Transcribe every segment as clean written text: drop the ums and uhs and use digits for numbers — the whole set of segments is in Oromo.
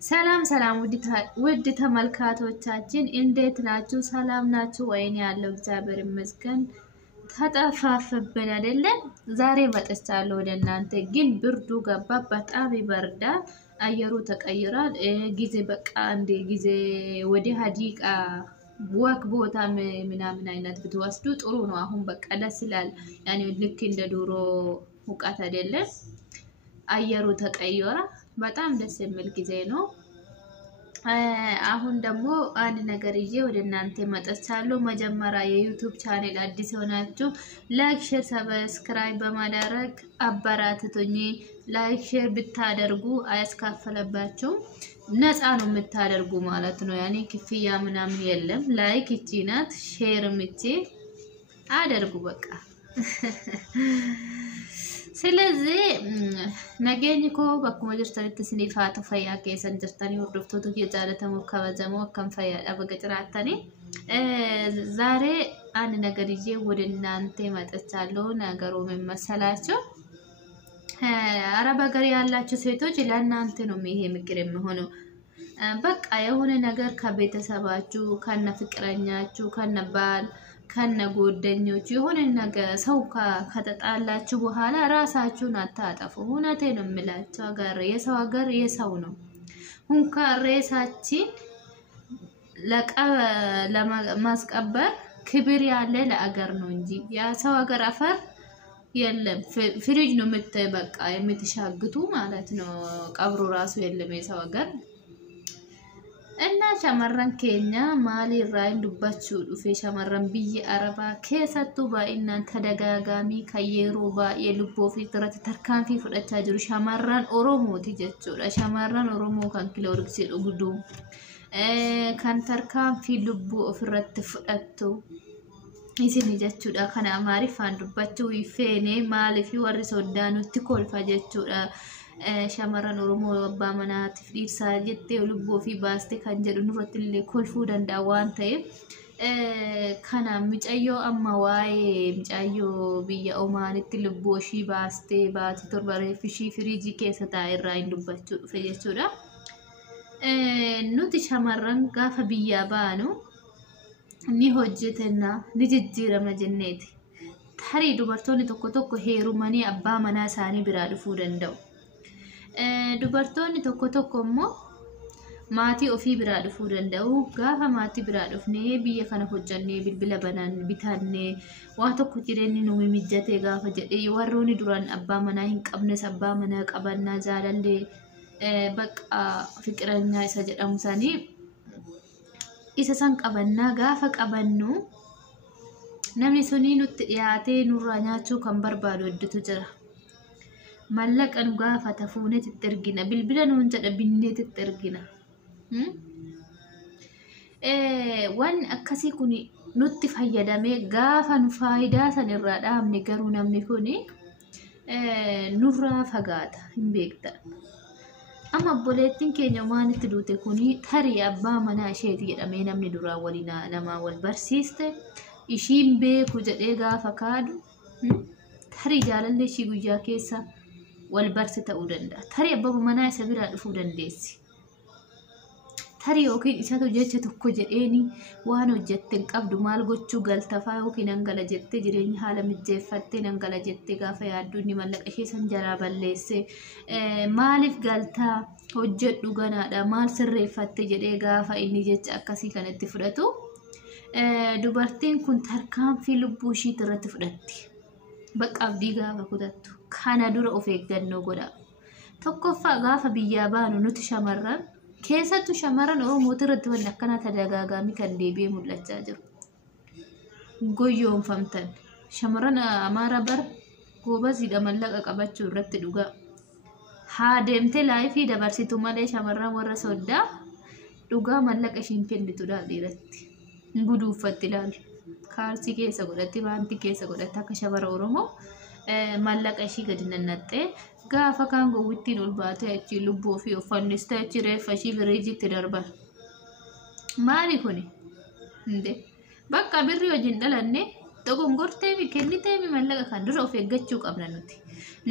ሰላም ሰላም ውድ ተመልካቾቻችን እንዴት ናችሁ? ሰላም ናችሁ? ወይኔ ያለው እግዚአብሔር ይመስገን። ተጠፋፍብን አይደለ? ዛሬ መጥቻለሁ ወደ እናንተ። ግን ብርዱ ገባ፣ በጣም ይበርዳል፣ አየሩ ተቀይሯል። ጊዜ በቃ እንደ ጊዜ ወደ ሀዲቃ ወክ ቦታ ምናምን አይነት ብትወስዱ ጥሩ ነው። አሁን በቃ ደስ ይላል። ያኔ ልክ እንደ ድሮ ሙቀት አይደለም። አየሩ ተቀይሯል። በጣም ደስ የሚል ጊዜ ነው። አሁን ደግሞ አንድ ነገር ይዤ ወደ እናንተ መጥቻለሁ። መጀመሪያ የዩቲዩብ ቻናል አዲስ ሆናችሁ ላይክ፣ ሼር፣ ሰብስክራይብ በማድረግ አበራቱኝ። ላይክ ሼር ብታደርጉ አያስከፍለባችሁም፣ ነፃ ነው የምታደርጉ ማለት ነው። ያኔ ክፍያ ምናምን የለም። ላይክ እቺ ናት፣ ሼር ምቼ አደርጉ በቃ። ስለዚህ ነገኝ እኮ በኩማ ጅርተንት ስኒፋቱ ፈያ ከሰን ጅርተኒ ወርዶፍቶቱ የጃለተሙ ከበዘሙ ከም ፈያ አበገጭራተኒ ዛሬ አንድ ነገር ይዤ ወደ እናንተ መጥቻለሁ። ነገሩ ምን መሰላችሁ? አረብ ሀገር ያላችሁ ሴቶች ለእናንተ ነው ይሄ ምክር የሚሆነው። በቃ የሆነ ነገር ከቤተሰባችሁ ከነ ፍቅረኛችሁ ከነ ባል ከነ ጎደኞች የሆነ ነገር ሰው ከተጣላችሁ በኋላ ራሳችሁን አታጠፉ። እውነቴን ነው የምላችሁ። ሀገር የሰው ሀገር የሰው ነው። ሁንካ ሬሳችን ለማስቀበር ክብር ያለ ለአገር ነው እንጂ ያ ሰው ሀገር አፈር የለም። ፍሪጅ ነው በቃ የምትሻግቱ ማለት ነው። ቀብሩ ራሱ የለም የሰው ሀገር። እና ሸመረን ኬኛ ማሊ ራይን ዱባችሁ ዱፌ ሸመረን ብዬ አረባ ከሰቱ ባኢናን ተደጋጋሚ ከየሮ የልቦ ፍጥረት ተርካንፊ ፍደቻ ጅሩ ሸመረን ኦሮሞቲ ጀቹዳ ሸመረን ኦሮሞ ካን ኪሎ ርክሲ ዱጉዱ ካን ተርካንፊ ልቦ ፍረት ፍደቱ ኢሲኒ ጀቹዳ ካና አማሪፋን ዱባችሁ ይፌኔ ማሊፊ ወሪ ሶዳኑቲ ኮልፋ ጀቹዳ ሸመረን ኦሮሞ አባመናት ፍዲርሳ ጀቴ ልቦ ፊ ባስቴ ካን ጀዱ ኑረትል ኮልፉ ደንዳዋን ታይ ካና ምጫዮ አማዋይ ምጫዮ ቢያ ኦማንት ልቦ ሺ ባስቴ ባቲ ቶርባሬ ፍሺ ፍሪጂ ከሰታ ይራይ እንዱባችሁ ፈየቹዳ ኑቲ ሸመረን ጋፈ ቢያ ባኑ ኒ ሆጀተና ንጅጅረ መጀኔት ታሪ ዱበርቶኒ ቶኮ ቶኮ ሄሩ ማኒ አባመና ሳኒ ቢራድፉ ደንዳው dubartoonni tokko tokko immoo maatii ofii biraa dhufuu danda'u. Gaafa maatii biraa dhufnee biyya kana hojjannee bilbila banaan bitannee waa tokko jireenyi nu mijjatee gaafa jedhee warroonni duraan abbaa manaa hin qabnes abbaa manaa qabannaa jaalallee baqa fiqiranyaa isa jedhamu sanii isa san qabannaa gaafa qabannu namni sunii nutti dhiyaatee nurraa nyaachuu kan barbaadu hedduutu jira. ملكن غافة تفونة الترجنا بالبلا نونجا بنية الترجنا وان أكسي كوني نطف هيا دامي غافة نفايدة سنرادام نكرونا منكوني نورا فقاتا بيكتا أما بوليتين كي نمان تدوتي كوني تاري أبا منا شيتي أمينا من دورا ولينا نما والبرسيست إشيم بيكو جدي غافة كادو تاري جالالي شي بجا كيسا والبرس تأودندا تري أبغى مناي سبيرا دفودن ديسي تري أوكي إساتو جت تكوجر إني وانو جت قبض مال قطشو قال تفاو كي ننقل جت جرين حالة متجفت ننقل جت قافة يادوني مالك أشي سنجرا بالليس مالف قالتا وجت دوغانا دا مال سرفت جري قافة إني جت أكاسي كانت تفرتو دوبارتين كنت هركام في لبوشي ترتفرتي بقى أبدي قافة كدتو كان دور أوفيك جنو قدا تقفى غافة بيابان ونوت شمران كيسة شمران أو موترد ونكنا تداغا ميكان ديبي ملتاجر قويوم فمتن شمران أمارا بر قوبا زيدا ملق أقباتشو رت دوغا هادمتي لايفي دبرسيتو مالي شمران ورا سودا دوغا ملق أشيمكين بتودا ديرت نبودو فتلال كارسي كيسة قدتي بانتي كيسة قدتا كشبر أورمو مالك أشي قد ننتة غافة كان قوتين والباتة أشي لبو في وفنستا أشي ريف أشي بريجي تدربا مالي كوني ندي بقى بري وجن دلني تقوم قرتي بكني تيمي مالك كان درو في قتشوك أبنا نوتي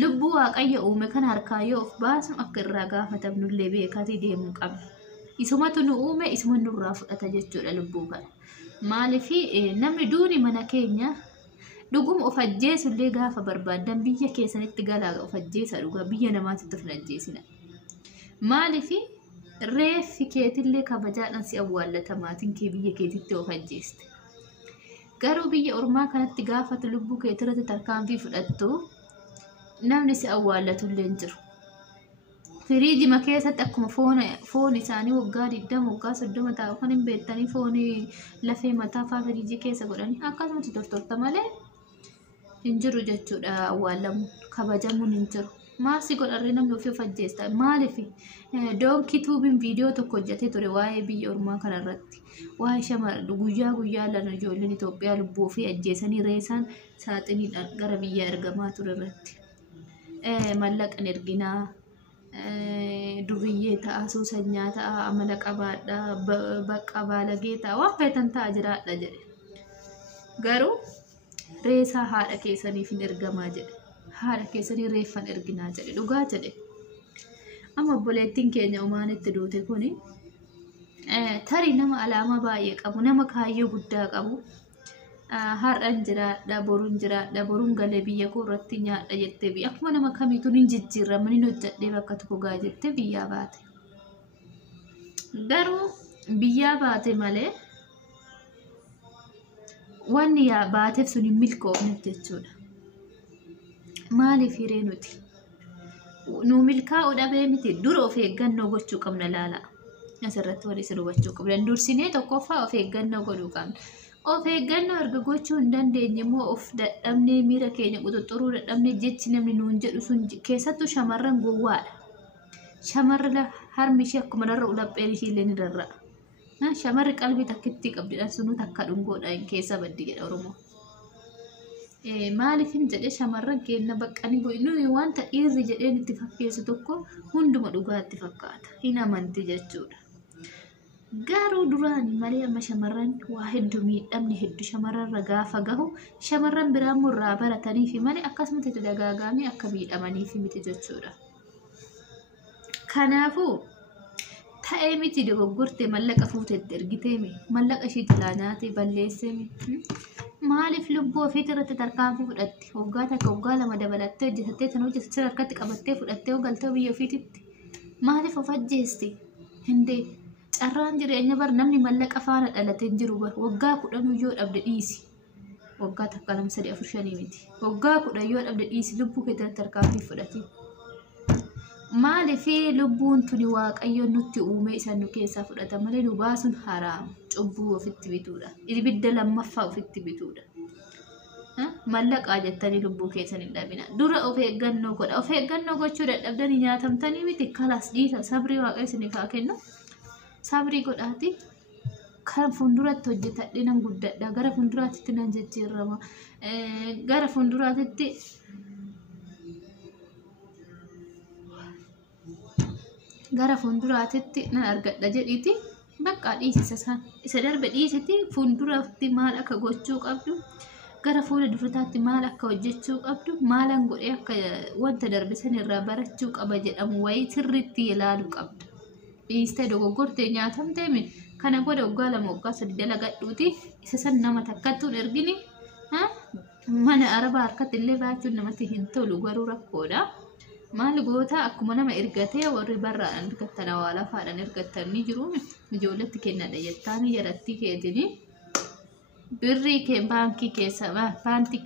lubbuu waaqayyo uume kan harkaa yoo of baasnu akka irraa gaafatamnullee beekati deemuu qabna. Isumatu nu uume isuma nurraa fudhata jechuudha lubbuu kana. Maaliifi namni duuni mana keenya dhuguma of ajjeesullee gaafa barbaadan biyya keessanitti galaa of ajjeesa dhugaa biyya namaatti of ajjeesina. Maaliifi reeffi keetillee kabajaadhaan si awwaallata maatiin kee biyya keetitti of ajjeeste. Garuu biyya ormaa kanatti gaafatu lubbuu keetirratti tarkaanfii fudhattu namni si awwaallatullee hin jiru. Firiijima keessatti akkuma foon isaanii waggaa 20 waggaa 30 taa'u kan hin beektanii foon lafee mataa faa firiijii keessa godhanii akkasumatti tortorta malee hin jiru jechuudha. Awwaallamuun kabajamuun hin jiru. Maasi godharree namni ofii of ajjeesta. Maaliif Donkii Tuubiin viidiyoo tokko hojjetee ture waa'ee biyya ormaa kanarratti. Waa'ee shamarran guyyaa lana ijoolleen Itoophiyaa lubbuu ofii ajjeesanii reessaan saaxiniidhaan gara biyya ergamaa ture irratti. Mallaqan erginaa duriyyee ta'a suusanyaa ta'a amala qabaadhaa bakka baalagee ta'a waan feetan ta'a jiraadha jedhe. Garuu reessaa haadha keessaniif hin ergamaa jedhe. Haadha keessanii reeffan erginaa jedhe dhugaa jedhe. Amma obboleettiin keenya umaanitti duute kuni tarii nama alaamaa baay'ee qabu nama kaayyoo guddaa qabu. Har'an jiraadha boruun galee biyya koo irratti nyaadha jettee biyya akkuma nama kamiituu hin jijjiiramanii hojjedhee bakka tokko gaa jettee biyyaa baate. Garuu biyyaa baate malee wanni baateef sun hin milkoofneef jechuudha. Maaliif hiree nuti nu milkaa'uu dhabee miti dura of eeggannoo gochuu qabna laala. Asirratti waliin si hubachuu qabna. Dursinee tokkoffaa of eeggannoo godhuu qabna. Of eeggannoo erga gochuu hin dandeenye immoo of dadhabnee miira keenya quxuxuruu dadhabnee jechi namni nuun jedhu sun keessattuu shamarran gowwaadha. Shamarri harmi ishee akkuma darra ulapheen ishee illee ni darra'a. Shamarri qalbii takkitti qabdidhaan sunu takka dhungoodhaan keessa baddi jedha Oromoo. Maaliif hin jedhee shamarran keenya baqqanii nuyi wanta dhiirri jedheen itti fakkeessu tokko hunduma dhugaatti fakkaata. Hin amanti jechuudha. Garuu duraan malee amma shamarran waa hedduu miidhamni hedduu shamarran gaafa gahu shamarran biraa murraa baratanii fi malee akkasumatti itti dagaagamee akka miidhamanii fi miti jechuudha. Kanaafuu ta'ee miti dogoggortee mallaqa fuutetti ergitee mallaqa ishee tilaa nyaatee balleessee maaliif lubbuu ofii irratti tarkaanfii fudhatte waggaa takka waggaa lama dabalattee hojjetattee tan hojjetattee harkatti qabattee fudhattee galtee biyya ofiititti maaliif of ajjeeste hindee carraan jireenya bar namni mallaqa faana dhalatee jiru bar waggaa 10 yoo dhabde dhiisi waggaa takka 2 3 4 5 miti waggaa 10 yoo dhabde dhiisi lubbuu kee irratti tarkaanfii fudhate. Maaliif lubbuun tuni waaqayyoon nutti uume isa nu keessaa fudhata malee nu baasuun haraam cubbuu ofitti bituudha. Ibidda lammaffaa ofitti bituudha. Mallaqaa jettanii lubbuu keessan hin dhabina. Dura of eeggannoo godha. Of eeggannoo gochuu dadhabdanii nyaatamtanii miti kalaas dhiisa sabrii waaqayyo isiniif haa kennu. Sabrii godhaati kan fuulduratti hojjetadhe nan guddadha. Gara fuulduraatti nan jijjiirama. Gara fuulduraatti gara fuulduraatti nan argadha jedhiiti bakka dhiisisa isa darbe dhiisiti fuulduraatti maal akka gochuu qabdu gara fuula duraatti maal akka hojjechuu qabdu maalan godhee akka wanta darbe san irraa barachuu qaba jedhamu wayii sirriitti ilaaluu qabda. Dhiistee dogoggortee nyaatamtee kana godha waggaa 2 waggaa 3 dalagadhuuti isa san nama takkattuun ergini mana arabaa harkatti illee baachuun namatti hin tolu garuu rakkoodha. Maal goota akkuma nama ergatee warri barraan ergatan awwaala faadhaan ergatanii jiru ijoolletti kennadha jettaanii jaratti keetini birrii kee baankii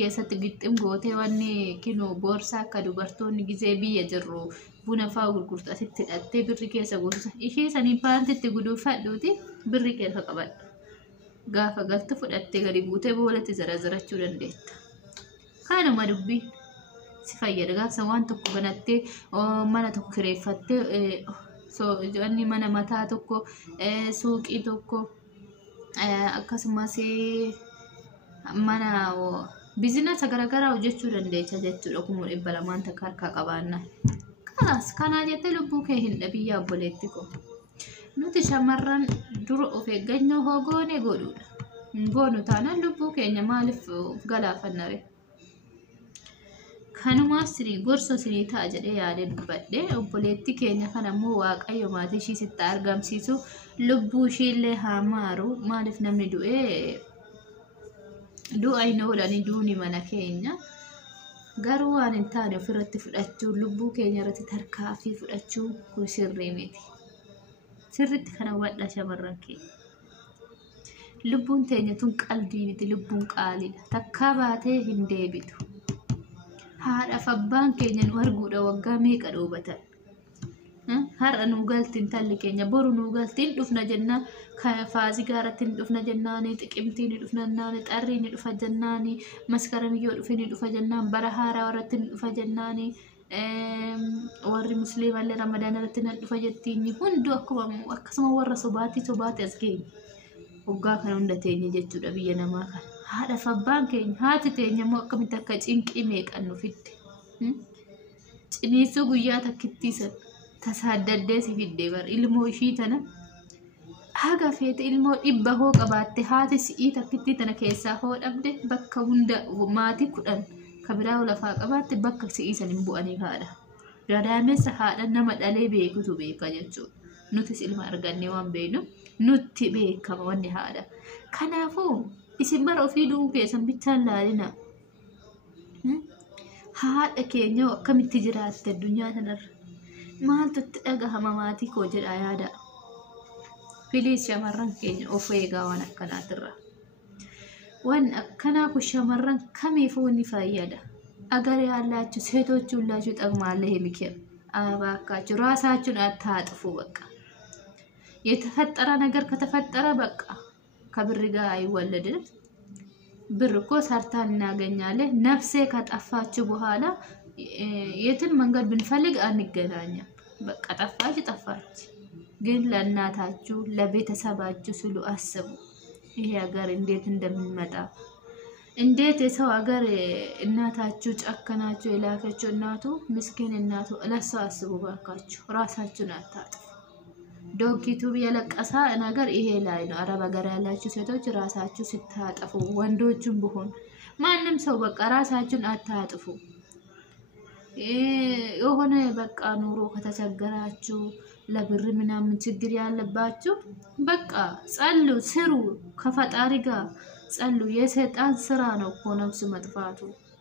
keessatti gixxim gootee wanni kinoo boorsaa akka dubartoonni gizee biyya jirru buna fa'aa gurgurtu asitti hidhattee birrii keessa gosa ishee sanii baantitti guduufadhuuti birrii keessa qabadha. Gaafa galtu fudhattee gadi buutee boolatti zarazarachuu dandeetta. Kanuma dubbii. Si fayyada gaafsa waan tokko banattee mana tokko kireeffattee wanni mana mataa tokko suuqii tokko akkasumas mana biizinasa garaagaraa hojjechuu dandeessa jechuudha. Kuma 200 takka harkaa qabaanna. Kanaa jettee lubbuu kee hin dhabiyyaa obboleetti ko. Nuti shamarran dura of eeggannoo hogoone godhuudha. Goonu taanaan lubbuu keenya maaliif galaafanna? kanuma siri gorsa siri ta'a jedhee yaadee dubbadhe obboleetti keenya kan ammoo waaqayyo maatii ishii sitti argamsiisu lubbuu ishiillee haa maaru maaliif namni du'a hin oolani duuni mana keenya garuu waan hin taane ofirratti fudhachuu lubbuu keenya irratti tarkaanfii fudhachuu kun sirrii miti sirritti kana wadha shamarran keenya lubbuun teenya tun qalbii miti lubbuun qaaliidha takkaa baatee hin deebitu haadha abbaan keenya nu arguudha waggaa meeqa dhoobatan har'a nu galtiin talli keenya boru nu galtiin dhufna jenna faazii gaaratti ni dhufna jennaani xiqimtii ni dhufna jennaani xarrii ni dhufa jennaani maskaramiyyoo dhufe ni dhufa jennaan bara haaraa warratti ni dhufa jennaani warri musliimallee ramadaan irratti ni dhufa jettiinyi hundu akkasuma warra sobaatti as geenye waggaa kana hunda teenya jechuudha biyya namaa kana haadha abbaan keenya haati teenya immoo akkamitti akka cinqii meeqan nu fidde ciniisuu guyyaa takkittiisan tasaaddaddee si fiddee bar ilmoo ishii tana haga feete ilmoo dhibba hoo qabaatte haati si'ii takkittii tana keessaa hoo dhabde bakka hunda maatii 10 kabiraa lafaa qabaatte bakka si'ii san hin bu'anii haadha gadaamessa haadha nama dhalee beekutu beeka jechuudha nutis ilma arganne waan beeknu nutti beekama wanni haadha kanaafuu isin bara ofii du'uu keessan bichaan laalina haadha keenya akkamitti jiraatte addunyaa kanarra maaltu itti dhagahama maatii koo jedha yaada filiis shamarran keenya of eegaa waan akkanaatirra waan akkanaa kun shamarran kamiifuu ni fayyada agar yaalaችሁ ሴቶች ሁላችሁ ጠቅማለ የሚከር አባካችሁ ራሳችሁን አታጥፉ በቃ የተፈጠረ ነገር ከተፈጠረ በቃ ከብር ጋር አይወለድም ብር እኮ ሰርታን እናገኛለን ነፍሴ ከጠፋችሁ በኋላ የትን መንገድ ብንፈልግ አንገናኛም በቃ ጠፋች ግን ለእናታችሁ ለቤተሰባችሁ ስሉ አስቡ ይሄ ሀገር እንዴት እንደምንመጣ እንዴት የሰው ሀገር እናታችሁ ጨከናችሁ የላከችው እናቱ ምስኪን እናቱ ለሷ አስቡ ባካችሁ ራሳችሁን አታጥፉ ዶክቱ የለቀሳ ነገር ይሄ ላይ ነው አረብ ሀገር ያላችሁ ሴቶች ራሳችሁ ስታጠፉ ወንዶችም ቢሆን ማንንም ሰው በቃ ራሳችሁን አታጥፉ የሆነ በቃ ኑሮ ከተቸገራችሁ ለብር ምናምን ችግር ያለባችሁ በቃ ጸሉ ስሩ ከፈጣሪ ጋር ጸሉ የሰይጣን ስራ ነው እኮ ነፍስ መጥፋቱ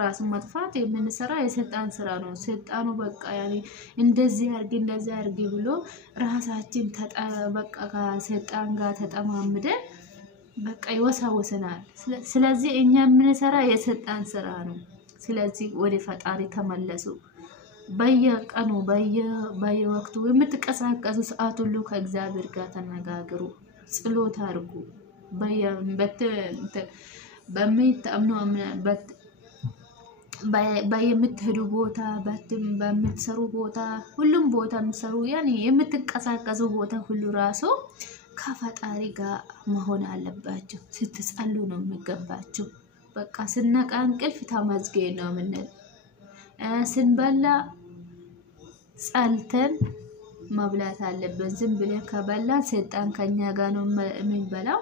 ራስ መጥፋት የምንሰራ የሰይጣን ስራ ነው ሰይጣኑ በቃ ያኔ እንደዚህ አርጊ ብሎ ራሳችን በቃ ከሰይጣን ጋር ተጠማምደ በቃ ይወሳወሰናል ስለዚህ እኛ የምንሰራ የሰይጣን ስራ ነው ስለዚህ ወደ ፈጣሪ ተመለሱ በየቀኑ በየወቅቱ የምትቀሳቀሱ ሰዓት ሁሉ ከእግዚአብሔር ጋር ተነጋገሩ ጸሎት አድርጉ በየምትሄዱ ቦታ በምትሰሩ ቦታ ሁሉም ቦታ የምትሰሩ ያኔ የምትቀሳቀሱ ቦታ ሁሉ ራሱ ከፈጣሪ ጋር መሆን አለባችሁ ስትጸሉ ነው የሚገባችሁ በቃ ስነቃ እንቅልፍ ተመስገን ነው ምንል ስንበላ ጸልተን መብላት አለብን ዝም ብለን ከበላ ሰይጣን ከኛ ጋር ነው የሚበላው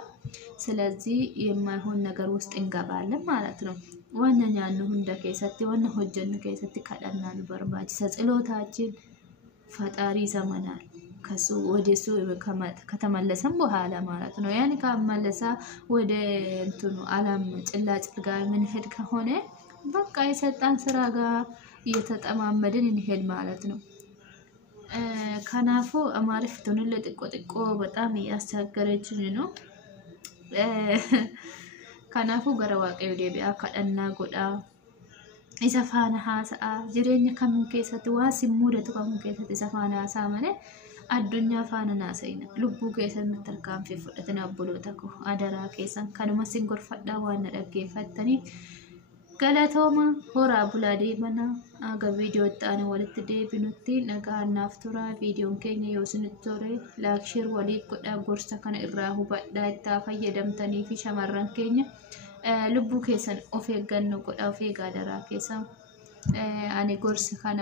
ስለዚህ የማይሆን ነገር ውስጥ እንገባለን ማለት ነው ዋናኛ ነው እንደከሰት ወነ ሆጀን ከሰት ካዳናን በርባጭ ጸሎታችን ፈጣሪ ዘመናል ከሱ ወደሱ ከተመለሰን በኋላ ማለት ነው ያን ካመለሳ ወደ እንትኑ ዓለም ጭላጭል ጋር ምን ሄድ ከሆነ በቃ የሰይጣን ስራ ጋር እየተጠማመድን እንሄድ ማለት ነው ከናፎ አማርፍቱን ለጥቆጥቆ በጣም ያስቸገረችኝ ነው ከናፎ ገረዋቀዩ ደቢያ ከደና ጎዳ ኢሰፋና ሀሳ ጅሬኛ ከምን ከሰት ዋስ ሙደቱ ከምን ከሰት ኢሰፋና ሀሳ ማለት አዱኛ ፋናና ሰይና ልቡ ከሰን ተርካም ፍፍደተና አብሎታኮ አደራ ከሰን ከነማ ሲንጎርፈዳ ዋና ደገፈተኒ ገለቶማ ሆራ ቡላዴ በና አገ ቪዲዮ ጣነ ወለት ዴቢኑቲ ነጋ ናፍቱራ ቪዲዮን ከኛ የወስንቶሬ ላክሽር ወሊት ቆዳ ጎርሳ ከነ ኢራሁ ባዳ ታፈየደምተኒ ፊ ሸመረን ከኛ ልቡ ከሰን ኦፌገን ቆዳ ኦፌጋ ደራ ከሰን አኔ ጎርስ ከና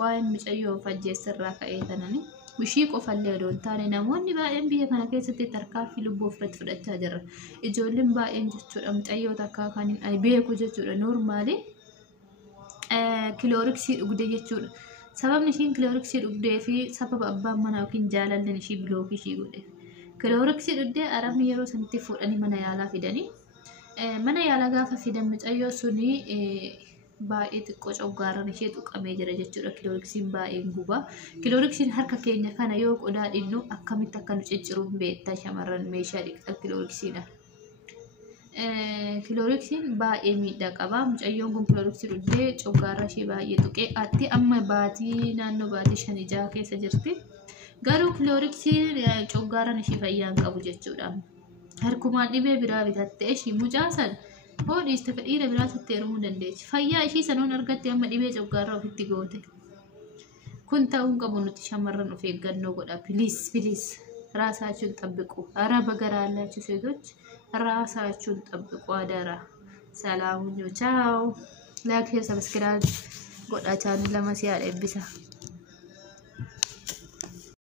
ዋን ምጨዮ ፈጀስራ ከኤተነኒ وشي قفله دون تاني نموني باين بيه كان كيستي تركافي لبو فرد فرد جرا اجولم باين جچو ام طيو تكا كان اي بيه كو جچو نورمالي kilooriksii dhugdee jechuudha. Sababni ishiin kilooriksii dhugdee fi sababa abbaan manaa yookiin jaalalleen ishii bilookii ishii godhe. Kilooriksii dhugdee arabni yeroo sanitti fuudhanii mana yaalaa fidanii. Mana yaalaa gaafa fidan mucayyoo suni baay'ee xiqqoo coggaaraan ishee tuqamee jira jechuudha. Kilooriksiin baay'een gubaa. Kilooriksiin harka keenya kana yoo qodaa dhinnu akkamitti akka nu cicciruuf beektaa shamarran meeshaa dhiqatan kilooriksiidha. Kilooriksiin baay'ee miidhaa qaba. Mucayyoon kun kilooriksii dhugdee coggaarraa ishee baay'ee tuqee atti amma baatii naannoo baatii 5-6 keessa jirti. Garuu kilooriksiin coggaaraan ishee fayyaa hin qabu jechuudha. Harkumaan dhibee biraa bitattee ishii mucaasan hoodhiiste fedhiira biraatti heerumuu dandeechi. Fayyaa ishii sanoon argatte amma dhibee coggaarraa ofitti goote. Kun ta'uu qabu nuti shamarran of eeggannoo godha. ፕሊዝ ራሳችሁን ጠብቁ። ኧረ በገራ ያላችሁ ሴቶች ራሳችሁን ጠብቁ አደራ። ሰላም ሁኑ። ቻው። ላይክ ሰብስክራይብ ጎዳቻን ለማሲያ ለብሳ